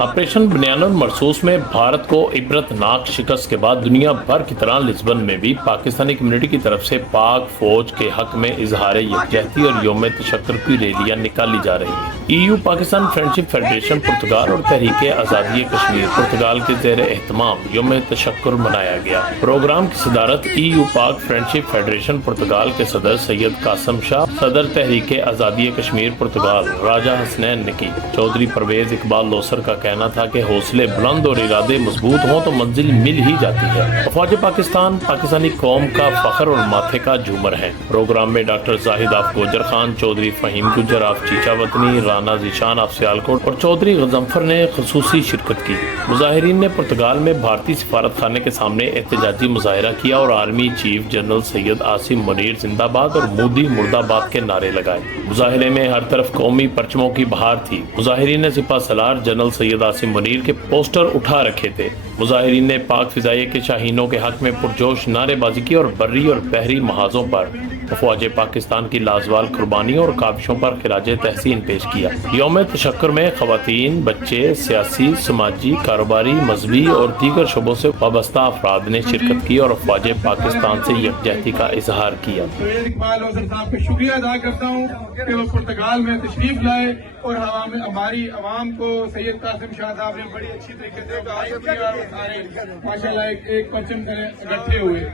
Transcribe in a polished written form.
Operation بنیان المرصوص میں بھارت کو عبرتناک شکست کے بعد دنیا بھر کی طرح لسبن میں بھی پاکستانی کمیونٹی کی طرف سے پاک فوج کے حق میں اظہار یکجہتی اور یوم تشکر کی ریلیاں نکالی جا رہی ہیں۔ E U Pakistan friendship federation Portugal اور تحریک آزادی کشمیر پرتگال کے زیر اہتمام یوم تشکر منایا گیا۔ پروگرام کی صدارت ای یو پاک فرینڈشپ فیڈریشن پرتگال کے صدر سید قاسم شاہ، صدر تحریک آزادی کشمیر پرتگال راجہ حسنین نے کی۔ چودھری پرویز اقبال لوسر کا کہنا تھا کہ حوصلے بلند اور ارادے مضبوط ہوں تو منزل مل ہی جاتی ہے۔ افواج پاکستان پاکستانی قوم کا فخر اور ماتھے کا جھومر ہے۔ پروگرام میں doctor Zahid of Gujar Khan, Chaudhry Faheem Gujjar of Chichawatni, Rana Zeeshan of Sialkot اور چودھری غضنفر نے خصوصی شرکت کی۔ مظاہرین نے پرتگال میں بھارتی سفارت خانے کے سامنے احتجاجی مظاہرہ کیا اور army chief general Syed Asim Munir زندہ باد اور مودی مرد آباد کے نعرے لگائے۔ مظاہرے میں ہر طرف قومی پرچموں کی بہار تھی۔ مظاہرین نے سپہ سالار جنرل سید عاصم منیر کے پوسٹر اٹھا رکھے تھے۔ مظاہرین نے پاک فضائیہ کے شاہینوں کے حق میں پرجوش نعرے بازی کی اور بری اور بحری محاذوں پر افواج پاکستان کی لازوال قربانیوں اور کاوشوں پر خراج تحسین پیش کیا۔ یوم تشکر میں خواتین، بچے، سیاسی، سماجی، کاروباری، مذہبی اور دیگر شعبوں سے وابستہ افراد نے شرکت کی اور افواج پاکستان سے یکجہتی کا اظہار کیا۔ اقبال لوسر صاحب کا شکریہ ادا کرتا ہوں کہ وہ پرتگال میں تشریف لائے اور ہماری عوام کو سید قاسم شاہ صاحب نے بڑی اچھی طریقے سے ماشاء اللہ ایک پرچم اکٹھے ہوئے۔